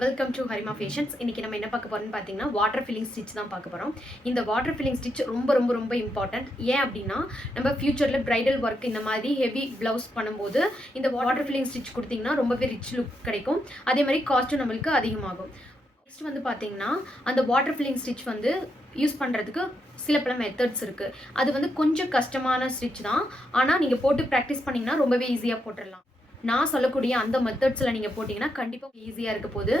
Welcome to Harima fashions இன்றைக்கி நம்ம என்ன பார்க்க போகிறோம்னு பார்த்தீங்கன்னா வாட்டர் ஃபில்லிங் ஸ்டிச் தான் பார்க்க போகிறோம் இந்த வாட்டர் ஃபில்லிங் ஸ்டிச் ரொம்ப ரொம்ப ரொம்ப இம்பார்ட்டன்ட் ஏன் அப்படின்னா நம்ம ஃபியூச்சரில் பிரைடல் ஒர்க் இந்த மாதிரி ஹெவி ப்ளவுஸ் பண்ணும்போது இந்த வாட்டர் ஃபில்லிங் ஸ்டிச் கொடுத்தீங்கன்னா ரொம்பவே ரிச் லுக் கிடைக்கும். அதே மாதிரி காஸ்ட்டும் நம்மளுக்கு அதிகமாகும். நெக்ஸ்ட் வந்து பார்த்தீங்கன்னா அந்த வாட்டர் ஃபில்லிங் ஸ்டிச் வந்து யூஸ் பண்ணுறதுக்கு சில பல மெத்தட்ஸ் இருக்குது அது வந்து கொஞ்சம் கஷ்டமான ஸ்டிச் தான். ஆனால் நீங்கள் போட்டு ப்ராக்டிஸ் பண்ணிங்கன்னா ரொம்பவே ஈஸியாக போட்டுடலாம். நான் சொல்லக்கூடிய அந்த மெத்தட்ஸில் நீங்கள் போட்டிங்கன்னா கண்டிப்பாக ஈஸியாக இருக்க போது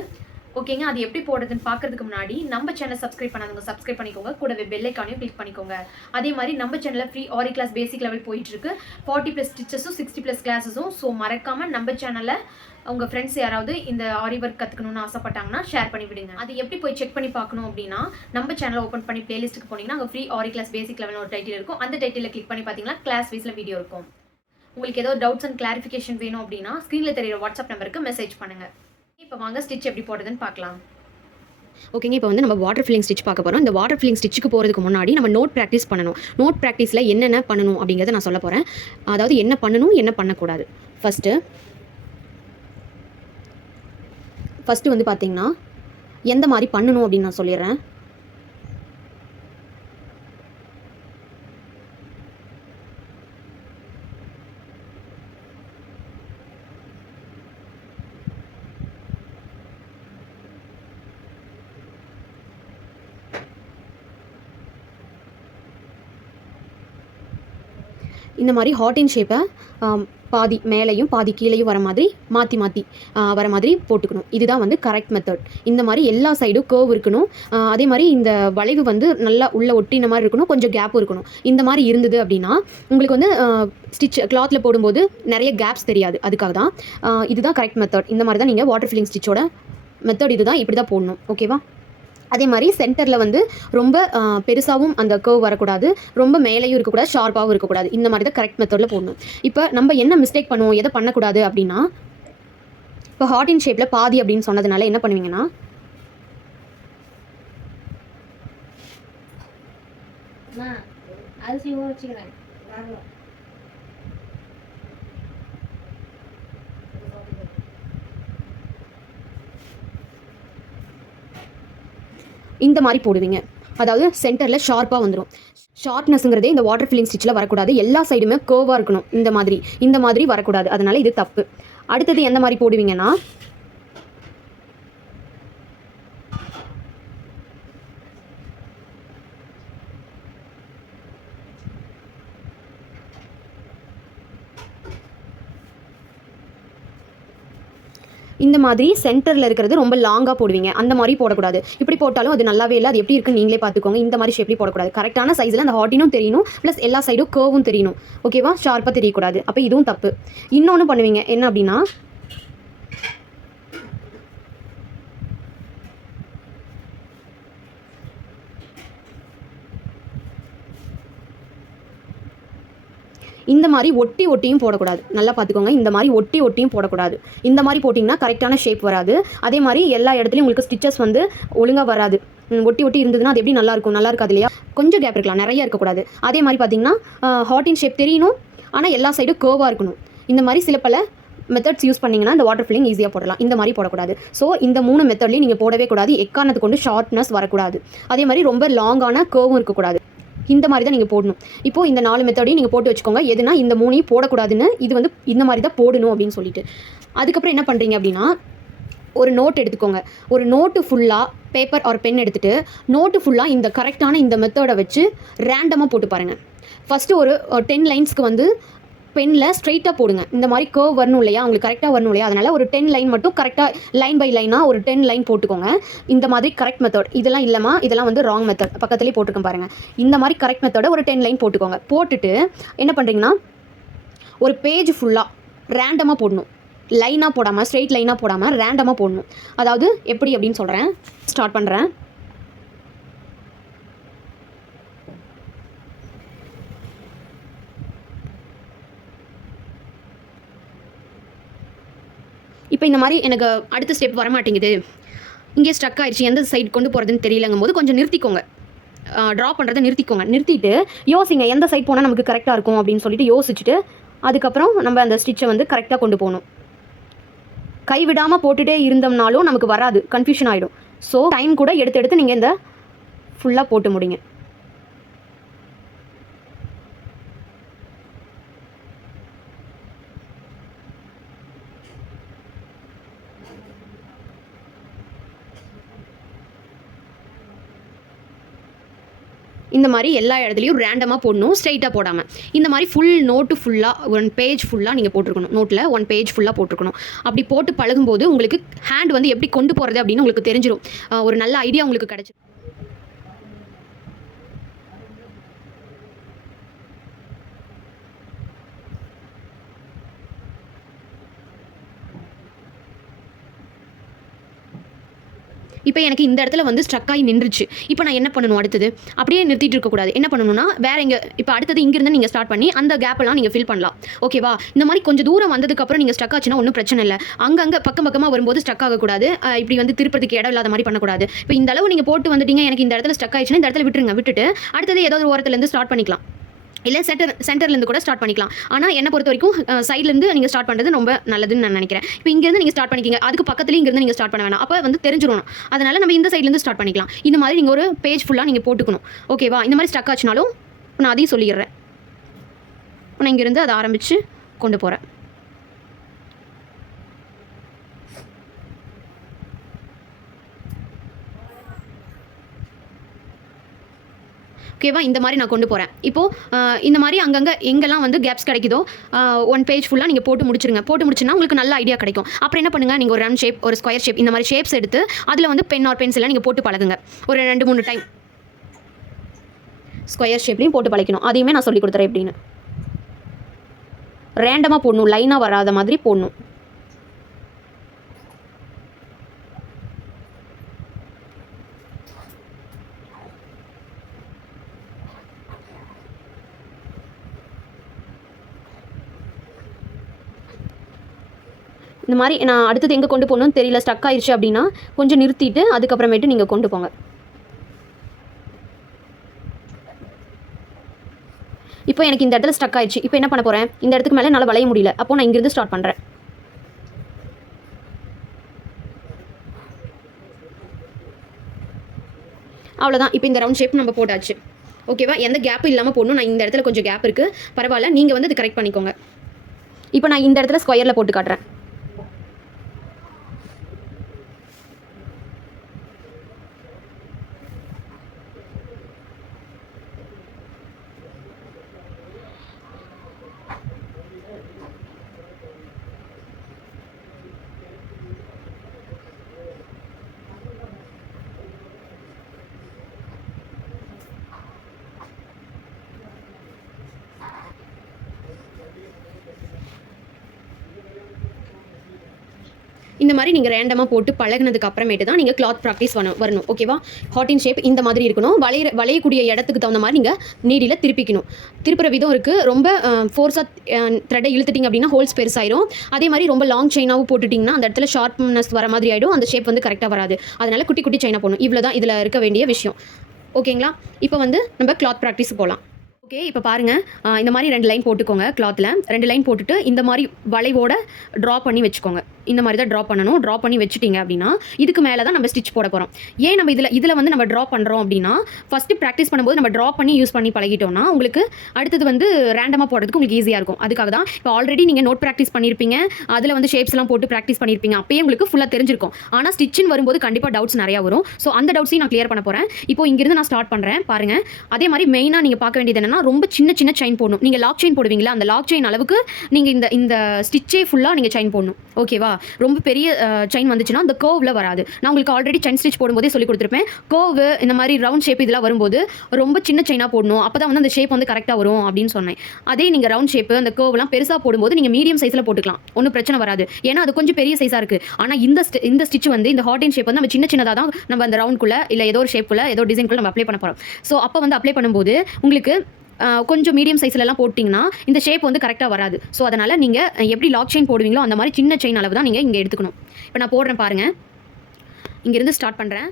ஓகேங்க அது எப்படி போடுறதுன்னு பார்க்கறதுக்கு முன்னாடி நம்ம சேனல் சப்ஸ்கிரைப் பண்ணாதவங்க சப்ஸ்கிரைப் பண்ணிக்கோங்க. கூடவே பெல்லைக்கானையும் கிளிக் பண்ணிக்கோங்க. அதே மாதிரி நம்ம சேனலில் free aari class basic level போயிட்டுருக்கு. ஃபார்ட்டி ப்ளஸ் ஸ்டிச்சஸும் சிக்ஸ்டி ப்ளஸ் கிளாஸஸும் ஸோ மறக்காமல் நம்ம சேனலில் உங்கள் ஃப்ரெண்ட்ஸ் யாராவது இந்த ஆரி ஒர்க் கற்றுக்கணும்னு ஆசைப்பட்டாங்கன்னா ஷேர் பண்ணி விடுங்க. அது எப்படி போய் செக் பண்ணி பார்க்கணும் அப்படின்னா நம்ம சேனலை ஓப்பன் பண்ணி பிளேலிஸ்ட்டுக்கு போனீங்கன்னா அங்கே free aari class basic level ஒரு டைட்டில் இருக்கும். அந்த டைட்டிலில் கிளிக் பண்ணி பார்த்தீங்கன்னா கிளாஸ் வைஸில் வீடியோ இருக்கும். உங்களுக்கு ஏதோ டவுட்ஸ் அண்ட் கிளாரிஃபிகேஷன் வேணும் அப்படின்னா ஸ்க்ரீனில் தெரியுற வாட்ஸ்அப் நம்பருக்கு மெசேஜ் பண்ணுங்கள் இப்போ வாங்க ஸ்டிச் எப்படி போடுறதுன்னு பார்க்கலாம். ஓகேங்க இப்போ வந்து நம்ம வாட்டர் ஃபில்லிங் ஸ்டிச் பார்க்க போகிறோம் இந்த வாட்டர் ஃபில்லிங் ஸ்டிச்சுக்கு போகிறதுக்கு முன்னாடி நம்ம நோட் ப்ராக்டிஸ் பண்ணணும். நோட் ப்ராக்டிஸில் என்னென்ன பண்ணணும் அப்படிங்கிறத நான் சொல்ல போகிறேன் அதாவது என்ன பண்ணணும் என்ன பண்ணக்கூடாது. ஃபஸ்ட்டு ஃபஸ்ட்டு வந்து பார்த்தீங்கன்னா எந்த மாதிரி பண்ணணும் அப்படின்னு நான் சொல்லிடுறேன். இந்த மாதிரி ஹாட்டின் ஷேப்பை பாதி மேலேயும் பாதி கீழேயும் வர மாதிரி மாற்றி மாற்றி வர மாதிரி போட்டுக்கணும். இதுதான் வந்து கரெக்ட் மெத்தட் இந்த மாதிரி எல்லா சைடும் கேர்வ் இருக்கணும். அதே மாதிரி இந்த வளைவு வந்து நல்லா உள்ளே ஒட்டின மாதிரி இருக்கணும். கொஞ்சம் கேப்பும் இருக்கணும். இந்த மாதிரி இருந்தது அப்படின்னா உங்களுக்கு வந்து ஸ்டிச் கிளாத்தில் போடும்போது நிறைய கேப்ஸ் தெரியாது. அதுக்காக தான் இதுதான் கரெக்ட் மெத்தட் இந்த மாதிரி தான் நீங்கள் வாட்டர் ஃபில்லிங் ஸ்டிச்சோட மெத்தட் இதுதான். இப்படி தான் போடணும் ஓகேவா அதே மாதிரி சென்டரில் வந்து ரொம்ப பெருசாகவும் அந்த கர்வ் வரக்கூடாது. ரொம்ப மேலேயும் இருக்கக்கூடாது ஷார்ப்பாகவும் இருக்கக்கூடாது. இந்த மாதிரி தான் கரெக்ட் மெத்தடில் போடணும். இப்போ நம்ம என்ன மிஸ்டேக் பண்ணுவோம் எதை பண்ணக்கூடாது அப்படின்னா இப்போ ஹார்ட் இன் ஷேப்பில் பாதி அப்படின்னு சொன்னதுனால என்ன பண்ணுவீங்கன்னா அரிசி ஊற வச்சுக்கிறேன். இந்த மாதிரி போடுவீங்க. அதாவது சென்டரில் ஷார்ப்பாக வந்துடும் ஷார்ப்னஸ்ங்கிறதே இந்த வாட்டர் ஃபில்லிங் ஸ்டிச்சில் வரக்கூடாது. எல்லா சைடுமே கேர்வாக இருக்கணும். இந்த மாதிரி. இந்த மாதிரி வரக்கூடாது. அதனால் இது தப்பு. அடுத்தது எந்த மாதிரி போடுவீங்கன்னா இந்த மாதிரி சென்டரில் இருக்கிறது ரொம்ப லாங்காக போடுவீங்க. அந்த மாதிரி போடக்கூடாது. இப்படி போட்டாலும் அது நல்லாவே இல்லை. அது எப்படி இருக்குன்னு நீங்களே பார்த்துக்கோங்க. இந்த மாதிரி ஷேப்லேயும் போடக்கூடாது. கரெக்டான சைஸில் அந்த ஹாட்டினும் தெரியணும் ப்ளஸ் எல்லா சைடும் கேர்வும் தெரியணும் ஓகேவா ஷார்ப்பாக தெரியக்கூடாது. அப்போ இதுவும் தப்பு. இன்னொன்று பண்ணுவீங்க. என்ன அப்படின்னா இந்த மாதிரி ஒட்டி ஒட்டியும் போடக்கூடாது. நல்லா பார்த்துக்கோங்க. இந்த மாதிரி ஒட்டி ஒட்டியும் போடக்கூடாது. இந்த மாதிரி போட்டிங்கன்னா கரெக்டான ஷேப் வராது. அதே மாதிரி எல்லா இடத்துலையும் உங்களுக்கு ஸ்டிச்சஸ் வந்து ஒழுங்காக வராது. ஒட்டி ஒட்டி இருந்ததுன்னா அது எப்படி நல்லா இருக்கும்? நல்லா இருக்காது இல்லையா? கொஞ்சம் கேப் இருக்கலாம். நிறைய இருக்கக்கூடாது. அதே மாதிரி பார்த்தீங்கன்னா ஹாட்டின் ஷேப் தெரியணும். ஆனால் எல்லா சைடும் கேர்வாக இருக்கணும். இந்த மாதிரி சில பல மெத்தட்ஸ் யூஸ் பண்ணிங்கன்னா இந்த வாட்டர் ஃபில்லிங் ஈஸியாக போடலாம். இந்த மாதிரி போடக்கூடாது. ஸோ இந்த மூணு மெத்தட்லையும் நீங்கள் போடவே கூடாது. எக்காரணத்தை கொண்டு ஷார்ட்னஸ் வரக்கூடாது. அதே மாதிரி ரொம்ப லாங்கான கேர்வும் இருக்கக்கூடாது. இந்த மாதிரி தான் நீங்கள் போடணும். இப்போது இந்த நாலு மெத்தடையும் நீங்கள் போட்டு வச்சுக்கோங்க. எதுனா இந்த மூணையும் போடக்கூடாதுன்னு இது வந்து இந்த மாதிரி தான் போடணும் அப்படின்னு சொல்லிட்டு. அதுக்கப்புறம் என்ன பண்ணுறீங்க அப்படின்னா ஒரு நோட் எடுத்துக்கோங்க. ஒரு நோட்டு ஃபுல்லாக பேப்பர் ஆர் பென் எடுத்துகிட்டு நோட்டு ஃபுல்லாக இந்த கரெக்டான இந்த மெத்தடை வச்சு ரேண்டமாக போட்டு பாருங்கள் ஃபஸ்ட்டு ஒரு டென் லைன்ஸ்க்கு வந்து பெனில் ஸ்ட்ரைட்டாக போடுங்க. இந்த மாதிரி கர்வ் வரணும் இல்லையா? உங்களுக்கு கரெக்டாக வரணும் இல்லையா? அதனால் ஒரு டென் லைன் மட்டும் கரெக்டாக லைன் பை லைனாக ஒரு டென் லைன் போட்டுக்கோங்க. இந்த மாதிரி கரெக்ட் மெத்தட் இதெல்லாம் இல்லைமா இதெல்லாம் வந்து ராங் மெத்தட் பக்கத்துலேயே போட்டிருக்கேன் பாருங்கள் இந்த மாதிரி கரெக்ட் மெத்தடை ஒரு டென் லைன் போட்டுக்கோங்க. போட்டுட்டு என்ன பண்ணுறீங்கன்னா ஒரு பேஜ் ஃபுல்லாக ரேண்டமாக போடணும். லைனாக போடாமல் ஸ்ட்ரெயிட் லைனாக போடாமல் ரேண்டமாக போடணும். அதாவது எப்படி அப்படின்னு சொல்கிறேன் ஸ்டார்ட் பண்ணுறேன் இந்த மாதிரி எனக்கு அடுத்த ஸ்டெப் வர மாட்டேங்குது இங்கே ஸ்டக் ஆயிடுச்சு எந்த சைடு கொண்டு போகிறதுன்னு தெரியலங்கும் போது கொஞ்சம் நிறுத்திக்கோங்க. ட்ரா பண்ணுறதை நிறுத்திக்கோங்க. நிறுத்திட்டு யோசிங்க எந்த சைட் போனால் நமக்கு கரெக்டாக இருக்கும் அப்படின்னு சொல்லிட்டு யோசிச்சுட்டு அதுக்கப்புறம் நம்ம அந்த ஸ்டிச்சை வந்து கரெக்டாக கொண்டு போகணும். கைவிடாமல் போட்டுகிட்டே இருந்தோம்னாலும் நமக்கு வராது. கன்ஃபியூஷன் ஆகிடும் ஸோ டைம் கூட எடுத்து எடுத்து நீங்கள் இந்த ஃபுல்லாக போட்டு முடிங்க. இந்த மாதிரி எல்லா இடத்துலையும் ரேண்டமாக போடணும் ஸ்ட்ரைட்டாக போடாமல் இந்த மாதிரி ஃபுல் நோட்டு ஃபுல்லாக ஒன் பேஜ் ஃபுல்லாக நீங்கள் போட்டிருக்கணும். நோட்டில் ஒன் பேஜ் ஃபுல்லாக போட்டிருக்கணும். அப்படி போட்டு பழகும்போது உங்களுக்கு ஹேண்ட் வந்து எப்படி கொண்டு போகிறது அப்படின்னு உங்களுக்கு தெரிஞ்சிடும் ஒரு நல்ல ஐடியா உங்களுக்கு கிடச்சிடும் இப்போ எனக்கு இந்த இடத்துல வந்து ஸ்ட்ரக் ஆகி நின்றுச்சு. இப்போ நான் என்ன பண்ணணும் அடுத்தது? அப்படியே நிறுத்திட்டு இருக்கக்கூடாது என்ன பண்ணணும்னா வேற எங்கே இப்போ அடுத்தது இங்கிருந்து நீங்கள் ஸ்டார்ட் பண்ணி அந்த கேப்பெல்லாம் நீங்கள் ஃபில் பண்ணலாம். ஓகேவா இந்த மாதிரி கொஞ்சம் தூரம் வந்ததுக்கப்புறம் நீங்கள் ஸ்ட்ரக் ஆச்சுன்னா ஒன்றும் பிரச்சனை இல்லை. அங்கங்கே பக்கம் பக்கமாக வரும்போது ஸ்ட்ரக் ஆகக்கூடாது இப்படி வந்து திருப்பதிக்கு இடம் இல்லாத மாதிரி பண்ணக்கூடாது. இப்போ இந்த அளவு நீங்கள் போட்டு வந்துட்டீங்க எனக்கு இந்த இடத்துல ஸ்ட்ரக் ஆயிடுச்சுன்னா இந்த இடத்துல விட்டுருங்க. விட்டுட்டு அடுத்தது ஏதாவது ஒரு ஓரத்துலேருந்து ஸ்டார்ட் பண்ணிக்கலாம். இல்லை சென்டர் சென்டர்லேருந்து கூட ஸ்டார்ட் பண்ணிக்கலாம். ஆனால் என்னை பொறுத்த வரைக்கும் சைட்லேருந்து நீங்கள் ஸ்டார்ட் பண்ணுறது ரொம்ப நல்லதுன்னு நான் நினைக்கிறேன். இப்போ இங்கேருந்து நீங்கள் ஸ்டார்ட் பண்ணிக்கிங்க. அதுக்கு பக்கத்துலேயும் இங்கேருந்து நீங்கள் ஸ்டார்ட் பண்ண வேணாம். அப்போ வந்து தெரிஞ்சிடணும். அதனால் நம்ம இந்த சைட்லேருந்து ஸ்டார்ட் பண்ணிக்கலாம். இந்த மாதிரி நீங்கள் ஒரு பேஜ் ஃபுல்லாக நீங்கள் போட்டுக்கணும். ஓகேவா இந்த மாதிரி ஸ்டக் ஆச்சுனாலும் நான் அதையும் சொல்லிடுறேன். நான் இங்கேருந்து அதை ஆரம்பித்து கொண்டு போகிறேன் ஓகேவா இந்த மாதிரி நான் கொண்டு போகிறேன் இப்போது இந்த மாதிரி அங்கங்கே எங்கெல்லாம் வந்து கேப்ஸ் கிடைக்குதோ ஒன் பேஜ் ஃபுல்லாக நீங்கள் போட்டு முடிச்சிருங்க. போட்டு முடிச்சுன்னா உங்களுக்கு நல்ல ஐடியா கிடைக்கும். அப்புறம் என்ன பண்ணுங்கள் நீங்கள் ஒரு ரன் ஷேப் ஒரு ஸ்கொயர் ஷேப் இந்த மாதிரி ஷேப்ஸ் எடுத்து அதில் வந்து பென் ஆர் பென்சிலாம் நீங்கள் போட்டு பழகுங்க. ஒரு ரெண்டு மூணு டைம் ஸ்கொயர் ஷேப்லையும் போட்டு பழக்கணும் அதையுமே நான் சொல்லி கொடுத்துறேன் எப்படின்னு. ரேண்டமாக போடணும். லைனாக வராத மாதிரி போடணும். இந்த மாதிரி நான் அடுத்தது எங்கே கொண்டு போகணும்னு தெரியல ஸ்டக் ஆயிடுச்சு அப்படின்னா கொஞ்சம் நிறுத்திட்டு அதுக்கப்புறமேட்டு நீங்கள் கொண்டு போங்க. இப்போ எனக்கு இந்த இடத்துல ஸ்டக் ஆயிடுச்சு இப்போ என்ன பண்ண போகிறேன் இந்த இடத்துக்கு மேலே என்னால் வளைய முடியல. அப்போ நான் இங்கிருந்து ஸ்டார்ட் பண்ணுறேன் அவ்வளோதான் இப்போ இந்த ரவுண்ட் ஷேப் நம்ம போட்டாச்சு. ஓகேவா எந்த கேப்பும் இல்லாமல் போடணும். நான் இந்த இடத்துல கொஞ்சம் கேப் இருக்குது பரவாயில்ல. நீங்கள் வந்து இது கரெக்ட் பண்ணிக்கோங்க. இப்போ நான் இந்த இடத்துல ஸ்கொயரில் போட்டு காட்டுறேன். இந்த மாதிரி நீங்கள் ரேண்டமாக போட்டு பழகினதுக்கு அப்புறமேட்டு தான் நீங்கள் கிளாத் ப்ராக்டிஸ் வரணும். வரணும் ஓகேவா ஹாட் இன் ஷேப் இந்த மாதிரி இருக்கணும். வளைய வளையக்கூடிய இடத்துக்கு தகுந்த மாதிரி நீங்கள் நீடியில் திருப்பிக்கணும். திருப்புற விதம் இருக்குது ரொம்ப ஃபோர்ஸாக த்ரெட்டை இழுத்துட்டிங்க அப்படின்னா ஹோல்ஸ் பெருசாயிரும். அதே மாதிரி ரொம்ப லாங் செயினாகவும் போட்டுட்டிங்கன்னா அந்த இடத்துல ஷார்ப்னஸ் வர மாதிரி ஆகிடும் அந்த ஷேப் வந்து கரெக்டாக வராது. அதனால் குட்டி குட்டி செயினாக போகணும் இவ்வளோ தான் இதில் இருக்க வேண்டிய விஷயம். ஓகேங்களா இப்போ வந்து நம்ம கிளாத் ப்ராக்டிஸ் போகலாம் ஓகே இப்போ பாருங்கள் இந்த மாதிரி ரெண்டு லைன் போட்டுக்கோங்க கிளாத்தில் ரெண்டு லைன் போட்டுட்டு இந்த மாதிரி வளைவோட ட்ரா பண்ணி வச்சுக்கோங்க. இந்த மாதிரி தான் ட்ரா பண்ணணும். ட்ரா பண்ணி வச்சுட்டிங்க அப்படின்னா இதுக்கு மேலே தான் நம்ம ஸ்டிச் போட போகிறோம் ஏன் நம்ம இதில் இதில் வந்து நம்ம ட்ரா பண்ணுறோம் அப்படின்னா ஃபஸ்ட்டு ப்ராக்டிஸ் பண்ணும்போது நம்ம ட்ரா பண்ணி யூஸ் பண்ணி பழகிட்டோம்னா உங்களுக்கு அடுத்தது வந்து ரேண்டமாக போடுறதுக்கு உங்களுக்கு ஈஸியாக இருக்கும். அதுக்காக தான் இப்போ ஆல்ரெடி நீங்கள் நோட் ப்ராக்டிஸ் பண்ணியிருப்பீங்க அதில் வந்து ஷேப்ஸ்லாம் போட்டு ப்ராக்டிஸ் பண்ணியிருப்பீங்க அப்பயே உங்களுக்கு ஃபுல்லாக தெரிஞ்சிருக்கும். ஆனால் ஸ்டிச்சின் வரும்போது கண்டிப்பாக டவுட்ஸ் நிறையா வரும். ஸோ அந்த டவுட்ஸையும் நான் க்ளியர் பண்ண போகிறேன் இப்போ இங்கிருந்து நான் ஸ்டார்ட் பண்ணுறேன் பாருங்கள் அதே மாதிரி மெயினாக நீங்கள் பார்க்க வேண்டியது என்னன்னா ரொம்ப சின்ன சின்ன செயின் போடணும். நீங்கள் லாக் செயின் போடுவீங்களா? அந்த லாக் செயின் அளவுக்கு நீங்கள் இந்த இந்த ஸ்டிச்சே ஃபுல்லாக நீங்கள் செயின் போடணும். ஓகேவா ரொம்ப பெரிய செயின் வந்துச்சுன்னா அந்த கோவில் வராது. நான் உங்களுக்கு ஆல்ரெடி செயின் ஸ்டிச் போடும்போதே சொல்லி கொடுத்துருப்பேன். கோவு இந்த மாதிரி ரவுண்ட் ஷேப் இதெல்லாம் வரும்போது ரொம்ப சின்ன செயினாக போடணும். அப்போ தான் வந்து அந்த ஷேப் வந்து கரெக்டாக வரும் அப்படின்னு சொன்னேன். அதே நீங்கள் ரவுண்ட் ஷேப்பு அந்த கோவெலாம் பெருசாக போடும்போது நீங்கள் மீடியம் சைஸில் போட்டுக்கலாம். ஒன்றும் பிரச்சனை வராது. ஏன்னா அது கொஞ்சம் பெரிய சைஸாக இருக்குது ஆனால் இந்த இந்த ஸ்டிச் வந்து இந்த ஹாட் ஷேப் வந்து நம்ம சின்ன சின்னதாக தான் நம்ம அந்த ரவுண்ட்குள்ளே இல்லை ஏதோ ஒரு ஷேப்புக்குள்ளே ஏதோ டிசைன்குள்ளே நம்ம அப்ளை பண்ண போகிறோம் ஸோ அப்போ வந்து அப்ளை பண்ணும்போது உங்களுக்கு கொஞ்சம் மீடியம் சைஸ்லலாம் போட்டிங்கன்னா இந்த ஷேப் வந்து கரெக்டாக வராது. ஸோ அதனால் நீங்கள் எப்படி லாக் செயின் போடுவீங்களோ அந்த மாதிரி சின்ன செயின் அளவு தான் நீங்கள் இங்கே எடுத்துக்கணும். இப்போ நான் போடுறேன் பாருங்கள் இங்கேருந்து ஸ்டார்ட் பண்ணுறேன்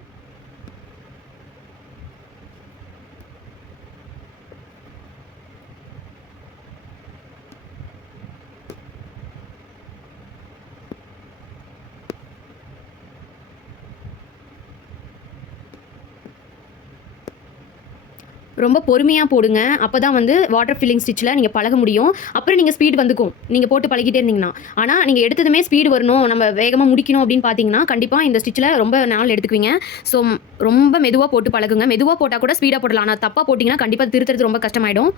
ரொம்ப பொறுமையாக போடுங்க. அப்போ தான் வந்து வாட்டர் ஃபில்லிங் ஸ்டிச்சில் நீங்கள் பழக முடியும். அப்புறம் நீங்கள் ஸ்பீட் வந்துக்கும். நீங்கள் போட்டு பழகிட்டே இருந்தீங்கன்னா. ஆனால் நீங்கள் எடுத்ததுமே ஸ்பீடு வரணும். நம்ம வேகமாக முடிக்கணும் அப்படின்னு பார்த்தீங்கன்னா கண்டிப்பாக இந்த ஸ்டிச்சில் ரொம்ப நாள் எடுத்துக்குவீங்க. ஸோ ரொம்ப மெதுவாக போட்டு பழகுங்க. மெதுவாக போட்டால் கூட ஸ்பீடாக போடலாம். ஆனால் தப்பாக போட்டிங்கன்னா கண்டிப்பாக திருத்துறது ரொம்ப கஷ்டமாயிடும்.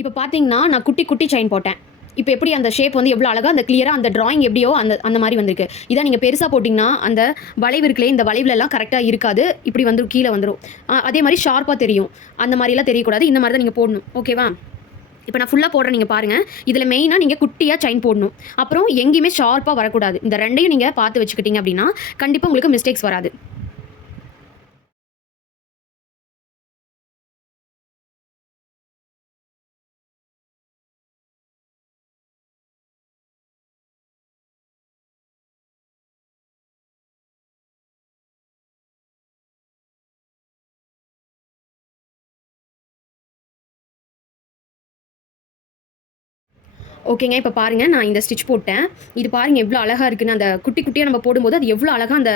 இப்போ பார்த்தீங்கன்னா நான் குட்டி குட்டி செயின் போட்டேன். இப்போ எப்படி அந்த ஷேப் வந்து எவ்வளோ அழகாக அந்த கிளியராக அந்த டிராயிங் எப்படியோ அந்த அந்த மாதிரி வந்திருக்கு. இதான் நீங்கள் பெருசாக போட்டிங்கன்னா அந்த வளைவு இருக்குல்லே இந்த வளைவுலலாம் கரெக்டாக இருக்காது. இப்படி வந்து கீழே வந்துடும் அதே மாதிரி ஷார்ப்பாக தெரியும். அந்த மாதிரிலாம் தெரியக்கூடாது. இந்த மாதிரி தான் நீங்கள் போடணும். ஓகேவா இப்போ நான் ஃபுல்லாக போடுறேன் நீங்கள் பாருங்கள் இதில் மெயினாக நீங்கள் குட்டியாக செயின் போடணும். அப்புறம் எங்கேயுமே ஷார்ப்பாக வரக்கூடாது. இந்த ரெண்டையும் நீங்கள் பார்த்து வச்சுக்கிட்டீங்க அப்படின்னா கண்டிப்பாக உங்களுக்கு மிஸ்டேக்ஸ் வராது. ஓகேங்க இப்போ பாருங்கள் நான் இந்த ஸ்டிச் போட்டேன். இது பாருங்கள் எவ்வளோ அழகாக இருக்குன்னு அந்த குட்டி குட்டியாக நம்ம போடும்போது அது எவ்வளோ அழகாக அந்த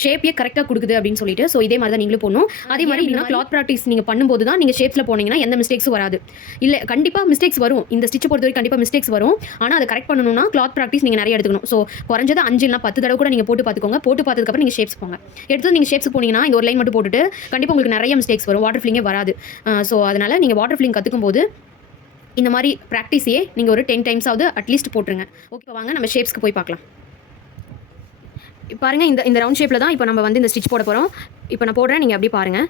ஷேப்பே கரெக்டாக கொடுக்குது அப்படின்னு சொல்லிட்டு. ஸோ இதே மாதிரி தான் நீங்களும் போடணும். அதே மாதிரி இல்லைனா கிளாத் ப்ராக்டிஸ் நீங்கள் பண்ணும்போது தான் நீங்கள் ஷேப்ஸில் போனீங்கன்னா எந்த மிஸ்டேக்ஸும் வராது. இல்லை கண்டிப்பாக மிஸ்டேக்ஸ் வரும். இந்த ஸ்டிச் பொறுத்த வரைக்கும் கண்டிப்பாக மிஸ்டேக்ஸ் வரும். ஆனால் அதை கரெக்ட் பண்ணணும்னா கிளாத் ப்ராக்டிஸ் நீங்கள் நிறைய எடுத்துக்கணும். ஸோ குறைஞ்சது அஞ்சு இல்லை பத்து தடவை கூட நீங்கள் போட்டு பார்த்துக்கோங்க. போட்டு பார்த்ததுக்கப்புறம் நீங்கள் ஷேப்ஸ் போங்க. எடுத்து நீங்கள் ஷேப்ஸ் போனீங்கன்னா இந்த ஒரு லைன் மட்டும் போட்டுட்டு கண்டிப்பாக உங்களுக்கு நிறைய மிஸ்டேக்ஸ் வரும். வாட்டர் ஃபில்லிங்கே வராது. ஸோ அதனால் நீங்கள் வாட்டர் ஃபில்லிங் கற்றுக்கும் போது இந்த மாதிரி ப்ராக்டிஸையே நீங்கள் ஒரு டென் டைம்ஸாவது அட்லீஸ்ட் போட்டுருங்க. ஓகே வாங்க நம்ம ஷேப்ஸ்க்கு போய் பார்க்கலாம். பாருங்கள் இந்த இந்த ரவுண்ட் ஷேப்பில் தான் இப்போ நம்ம வந்து இந்த ஸ்டிச் போட போகிறோம் இப்போ நான் போடுறேன் நீங்கள் அப்படியே பாருங்கள்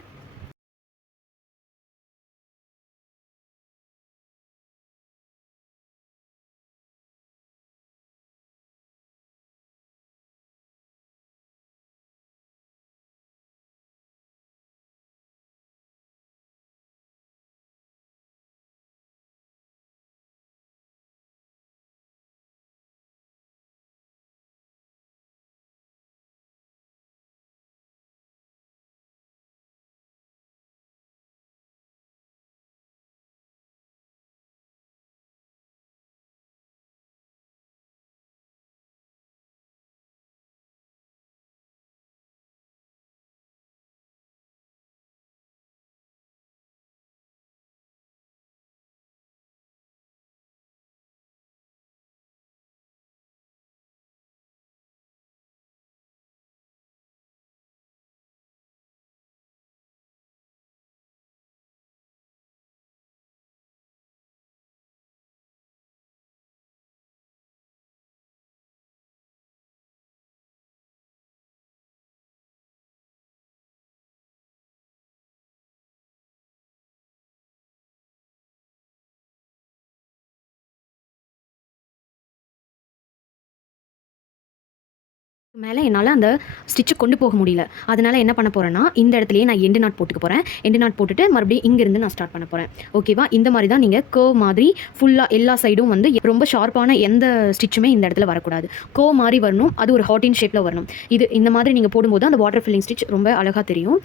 மேலே என்னால் அந்த ஸ்டிச்சை கொண்டு போக முடியல. அதனால் என்ன பண்ண போகிறேன்னா இந்த இடத்துலையே நான் எண்டு நாட் போட்டுக்க போகிறேன் எண்டு நாட் போட்டுட்டு மறுபடியும் இங்கேருந்து நான் ஸ்டார்ட் பண்ண போகிறேன் ஓகேவா இந்த மாதிரி தான் நீங்கள் கர்வ் மாதிரி ஃபுல்லாக எல்லா சைடும் வந்து ரொம்ப ஷார்ப்பான எந்த ஸ்டிச்சுமே இந்த இடத்துல வரக்கூடாது. கோ மாதிரி வரணும். அது ஒரு ஹாட்டின் ஷேப்பில் வரணும். இது இந்த மாதிரி நீங்கள் போடும்போது அந்த வாட்டர் ஃபில்லிங் ஸ்டிச் ரொம்ப அழகாக தெரியும்.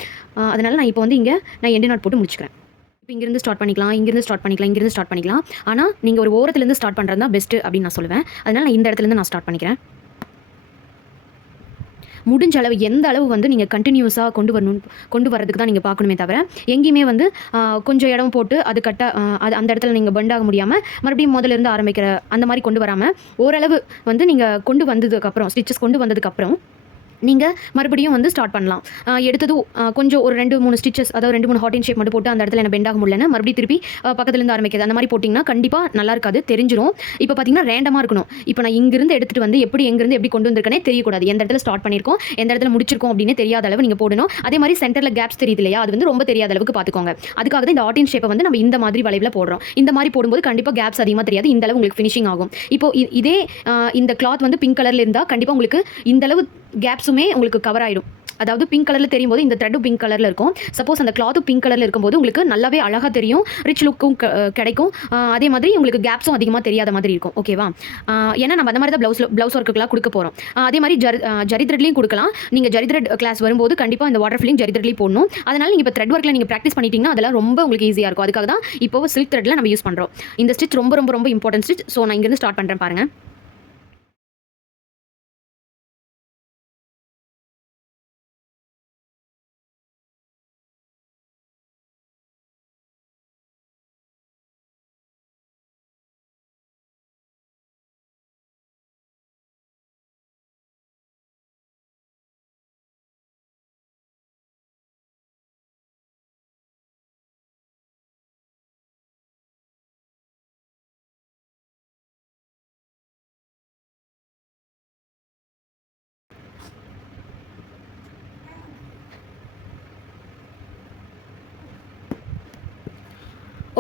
அதனால் நான் இப்போ வந்து இங்கே நான் எண்டு நாட் போட்டு முடிச்சுக்கிறேன். இப்போ இங்கேருந்து ஸ்டார்ட் பண்ணிக்கலாம் இங்கேருந்து ஸ்டார்ட் பண்ணிக்கலாம் இங்கேருந்து ஸ்டார்ட் பண்ணிக்கலாம். ஆனால் நீங்கள் ஒரு ஓரத்துலேருந்து ஸ்டார்ட் பண்ணுறது தான் பெஸ்ட்டு அப்படின்னு நான் சொல்லுவேன். அதனால் நான் இந்த இடத்துலேருந்து நான் ஸ்டார்ட் பண்ணிக்கிறேன். முடிஞ்ச அளவு எந்த அளவு வந்து நீங்கள் கண்டினியூஸாக கொண்டு வரணும் கொண்டு வரதுக்கு தான் நீங்கள் பார்க்கணுமே தவிர எங்கேயுமே வந்து கொஞ்சம் இடம் போட்டு அது கட்ட அது அந்த இடத்துல நீங்கள் பெண்ட் ஆக முடியாமல் மறுபடியும் முதல்ல இருந்து ஆரம்பிக்கிற அந்த மாதிரி கொண்டு வராமல் ஓரளவு வந்து நீங்கள் கொண்டு வந்ததுக்கப்புறம் ஸ்டிச்சஸ் கொண்டு வந்ததுக்கப்புறம் நீங்கள் மறுபடியும் வந்து ஸ்டார்ட் பண்ணலாம். எடுத்தது எடுத்ததும் கொஞ்சம் ஒரு ரெண்டு மூணு ஸ்டிச்சஸ் அதாவது ரெண்டு மூணு ஹாட்டின் ஷேப் மட்டும் போட்டு அந்த இடத்துல என்ன பெண்ட் ஆக முடியலன்னா மறுபடியும் திருப்பி பக்கத்துலேருந்து ஆரம்பிக்கிறது. அந்த மாதிரி போட்டிங்கன்னா கண்டிப்பாக நல்லா இருக்காது தெரிஞ்சிடும் இப்போ பார்த்தீங்கன்னா ரேண்டமாக இருக்கணும். இப்போ நான் இங்கிருந்து எடுத்துகிட்டு வந்து எப்படி எங்கிருந்து எப்படி கொண்டு வந்திருக்கனே தெரியக்கூடாது. எந்த இடத்துல ஸ்டார்ட் பண்ணியிருக்கோம் எந்த இடத்துல முடிச்சிருக்கோம் அப்படின்னு தெரியாத அளவு நீங்கள் போடணும். அதே மாதிரி சென்டரில் கேப்ஸ் தெரியுது இல்லையா அது வந்து ரொம்ப தெரியாத அளவுக்கு பார்த்துக்கோங்க அதுக்காக தான் இந்த ஆட்டின் ஷேப்பை வந்து நம்ம இந்த மாதிரி வளைவில் போடுறோம். இந்த மாதிரி போடும்போது கண்டிப்பாக கேப்ஸ் அதிகமாக தெரியாது இந்த அளவு உங்களுக்கு ஃபினிஷிங் ஆகும். இப்போ இதே இந்த கிளாத் வந்து பிங்க் கலரில் இருந்தால் கண்டிப்பாக உங்களுக்கு இந்த அளவு கேப்ஸுமே உங்களுக்கு கவர் ஆயிடும். அதாவது பிங்க் கலரில் தெரியும் போது இந்த த்ரெட்டு பிங்க் கலரில் இருக்கும். சப்போஸ் அந்த கிளாத்து பிங்க் கலரில் இருக்கும்போது உங்களுக்கு நல்லாவே அழகாக தெரியும். ரிச் லுக்கும் கிடைக்கும். அதே மாதிரி உங்களுக்கு கேப்ஸும் அதிகமாக தெரியாத மாதிரி இருக்கும். ஓகேவா ஏன்னா நம்ம அந்த மாதிரி தான் ப்ளவுஸ் ப்ளவுஸ் ஒர்க்குலாம் கொடுக்க போகிறோம் அதே மாதிரி ஜரி ஜரி த்ரெட்லையும் கொடுக்கலாம். நீங்கள் ஜரி த்ரெட் கிளாஸ் வரும்போது கண்டிப்பாக இந்த வாட்டர் ஃபில்லிங் ஜரி த்ரெட்லையும் போடணும். அதனால் நீங்கள் இப்போ த்ரெட் ஒர்க்கில் நீங்கள் ப்ராக்டிஸ் பண்ணிட்டீங்கன்னா அதெல்லாம் ரொம்ப உங்களுக்கு ஈஸியாக இருக்கும். அதுக்காக தான் இப்போ சில்க் த்ரெட்டில் நம்ம யூஸ் பண்ணுறோம் இந்த ஸ்டிச் ரொம்ப ரொம்ப ரொம்ப இம்பார்ட்டன்ட் ஸ்டிச் ஸோ நான் இங்கேருந்து ஸ்டார்ட் பண்ணுறேன் பாருங்கள்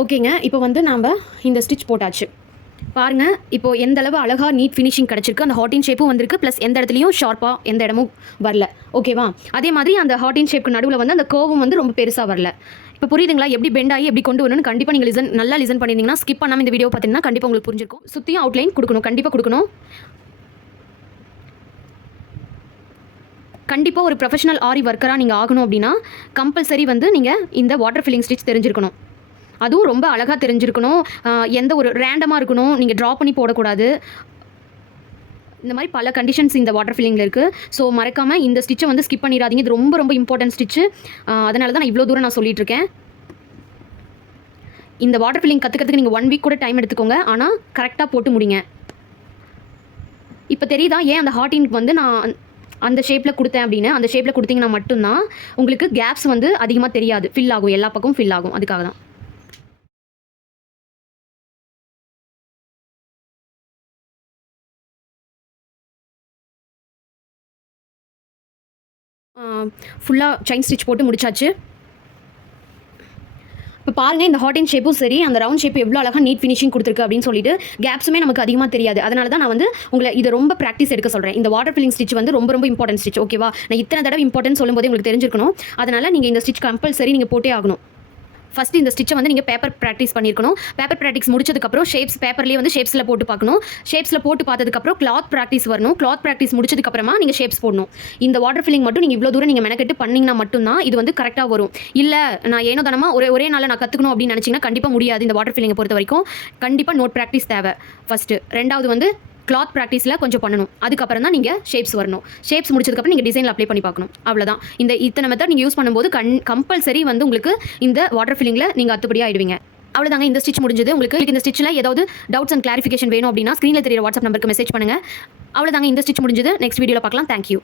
ஓகேங்க இப்போ வந்து நாம் இந்த ஸ்டிச் போட்டாச்சு. பாருங்க இப்போ எந்த அளவு அழகாக நீட் ஃபினிஷிங் கிடச்சிருக்கு அந்த ஹாட்டின் ஷேப்பும் வந்திருக்கு ப்ளஸ் எந்த இடத்துலையும் ஷார்ப்பாக எந்த இடமும் வரல. ஓகேவா அதே மாதிரி அந்த ஹாட்டின் ஷேப்க்கு நடுவில் வந்து அந்த கோவம் வந்து ரொம்ப பெருசாக வரல. இப்போ புரியுதுங்களா? எப்படி பெண்ட் ஆகி எப்படி கொண்டு வரணும்னு கண்டிப்பாக நீங்கள் லிசன் நல்லா லிசன் பண்ணியிருந்தீங்கன்னா ஸ்கிப் பண்ணாமல் இந்த வீடியோ பார்த்தீங்கன்னா கண்டிப்பாக உங்களுக்கு புரிஞ்சிருக்கும். சுற்றியும் அவுட்லைன் கொடுக்கணும் கண்டிப்பாக கொடுக்கணும். கண்டிப்பாக ஒரு ப்ரொஃபஷனல் ஆரி ஒர்க்கராக நீங்கள் ஆகணும் அப்படின்னா கம்பல்சரி வந்து நீங்கள் இந்த வாட்டர் ஃபில்லிங் ஸ்டிச் தெரிஞ்சிருக்கணும். அதுவும் ரொம்ப அழகாக தெரிஞ்சிருக்கணும். எந்த ஒரு ரேண்டமாக இருக்கணும் நீங்கள் ட்ரா பண்ணி போடக்கூடாது. இந்த மாதிரி பல கண்டிஷன்ஸ் இந்த வாட்டர் ஃபில்லிங்கில் இருக்குது ஸோ மறக்காமல் இந்த ஸ்டிச்சை வந்து ஸ்கிப் பண்ணிடாதீங்க. இது ரொம்ப ரொம்ப இம்பார்ட்டன்ட் ஸ்டிச்சு அதனால தான் நான் இவ்வளோ தூரம் நான் சொல்லிட்டு இருக்கேன் இந்த வாட்டர் ஃபில்லிங் கற்றுக்கிறதுக்கு நீங்கள் ஒன் வீக் கூட டைம் எடுத்துக்கோங்க. ஆனால் கரெக்டாக போட்டு முடிங்க. இப்போ தெரியுதா? ஏன் அந்த ஹார்டின்க்கு வந்து நான் அந்த ஷேப்பில் கொடுத்தேன் அப்படின்னு? அந்த ஷேப்பில் கொடுத்தீங்கன்னா மட்டும்தான் உங்களுக்கு கேப்ஸ் வந்து அதிகமாக தெரியாது. ஃபில் ஆகும். எல்லா பக்கமும் ஃபில் ஆகும். அதுக்காக தான் ஃபுல்லாக செயின் ஸ்டிச் போட்டு முடிச்சாச்சு. இப்போ பாருங்கள் இந்த ஹாட் அண்ட் ஷேப்பும் சரி அந்த ரவுண்ட் ஷேப் எவ்வளோ அழகாக நீட் ஃபினிஷிங் கொடுத்துருக்கு அப்படின்னு சொல்லிட்டு கேப்ஸுமே நமக்கு அதிகமாக தெரியாது. அதனால தான் நான் வந்து உங்களை இதை ரொம்ப ப்ராக்டிஸ் எடுக்க சொல்கிறேன் இந்த வாட்டர் ஃபில்லிங் ஸ்டிச் வந்து ரொம்ப ரொம்ப இம்பார்ட்டன்ட் ஸ்டிச் ஓகேவா நான் இத்தனை தடவை இம்பார்ட்டன்ட் சொல்லும்போது உங்களுக்கு தெரிஞ்சிருக்கணும். அதனால் நீங்கள் இந்த ஸ்டிச் கம்பல்சரி நீங்கள் போட்டே ஆகணும். ஃபஸ்ட்டு இந்த ஸ்டிச்சை வந்து நீங்கள் பேப்பர் ப்ராக்டிஸ் பண்ணியிருக்கணும் பேப்பர் ப்ராக்டிஸ் முடிச்சதுக்கப்புறம் ஷேப்ஸ் பேப்பர்லேயே வந்து ஷேப்ஸில் போட்டு பார்க்கணும். ஷேப்ஸில் போட்டு பார்த்ததுக்கப்புறம் கிளாத் ப்ராக்டிஸ் வரணும். கிளாத் ப்ராக்டிஸ் முடிச்சதுக்கப்புறமா நீங்கள் ஷேப்ஸ் போடணும். இந்த வாட்டர் ஃபில்லிங் மட்டும் நீங்கள் இவ்வளோ தூரம் நீங்கள் மெனக்கெட்டு பண்ணிங்கன்னா மட்டும்தான் இது வந்து கரெக்டாக வரும். இல்லை நான் ஏனோ தானமாக ஒரே ஒரே நாளில் நான் கற்றுக்கணும் அப்படின்னு நினச்சிங்கன்னா கண்டிப்பாக முடியாது இந்த வாட்டர் ஃபில்லிங்கை பொறுத்த வரைக்கும் கண்டிப்பாக நோட் ப்ராக்டிஸ் தேவை. ஃபஸ்ட்டு ரெண்டாவது வந்து கிளாத் ப்ராக்டிஸில் கொஞ்சம் பண்ணணும். அதுக்கப்புறம் தான் நீங்கள் ஷேப்ஸ் வரணும். ஷேப்ஸ் முடிச்சதுக்கப்புறம் நீங்கள் டிசைனில் அப்ளை பண்ணி பார்க்கணும். அவ்வளோதான் இந்த இத்தனை மெத்தட் நீங்கள் யூஸ் பண்ணும்போது கண் கம்பல்சரி வந்து உங்களுக்கு இந்த வாட்டர் ஃபில்லிங்கில் நீங்கள் அத்துப்படியாக ஆயிடுவீங்க. அவ்வளோதாங்க இந்த ஸ்டிச் முடிஞ்சது. உங்களுக்கு இந்த ஸ்டிச்சில் ஏதாவது டவுட்ஸ் அண்ட் கிளாரிஃபிகேஷன் வேணும் அப்படின்னா ஸ்க்ரீனில் தெரியுற வாட்ஸ்அப் நம்பருக்கு மெசேஜ் பண்ணுங்கள் அவ்வளோதாங்க இந்த ஸ்டிச் முடிஞ்சது. நெக்ஸ்ட் வீடியோவில் பார்க்கலாம். தேங்க்யூ